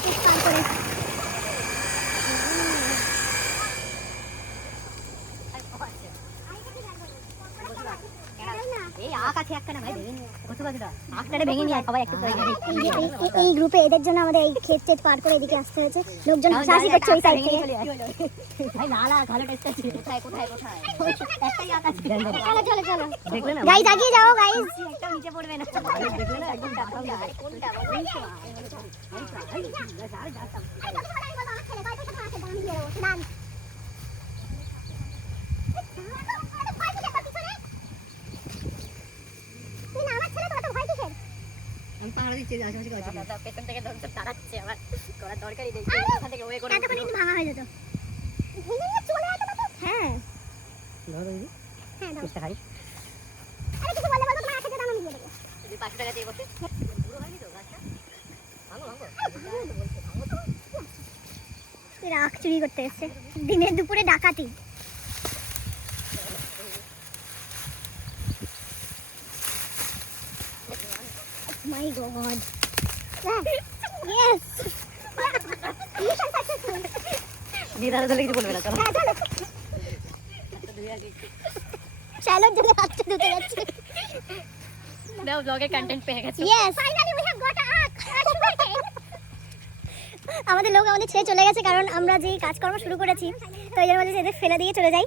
খেত পার করে। এই গ্রুপে এদের জন্য আমাদের এই ক্ষেত টেত পার করে এদিকে আসতে হয়েছে। লোকজন হাসাহাসি করছে ওই সাইড থেকে। চলো চলো গাইস, আগিয়ে যাও গাইস। ভাঙা হয়ে যেত। হ্যাঁ রাখ চুরি করতে এসছে দিনের দুপুরে ডাকাতি। My God. Yes. চলো চলো হাতটা ধুতে যাচ্ছে। দাও ব্লগে কন্টেন্ট পেয়ে গেছে। Yes. Finally we have got a arc. আমাদের লোক আমাদের ছেড়ে চলে গেছে কারণ আমরা যেই কাজকর্ম শুরু করেছি তো এর মধ্যে এদের ফেলে দিয়ে চলে যাই।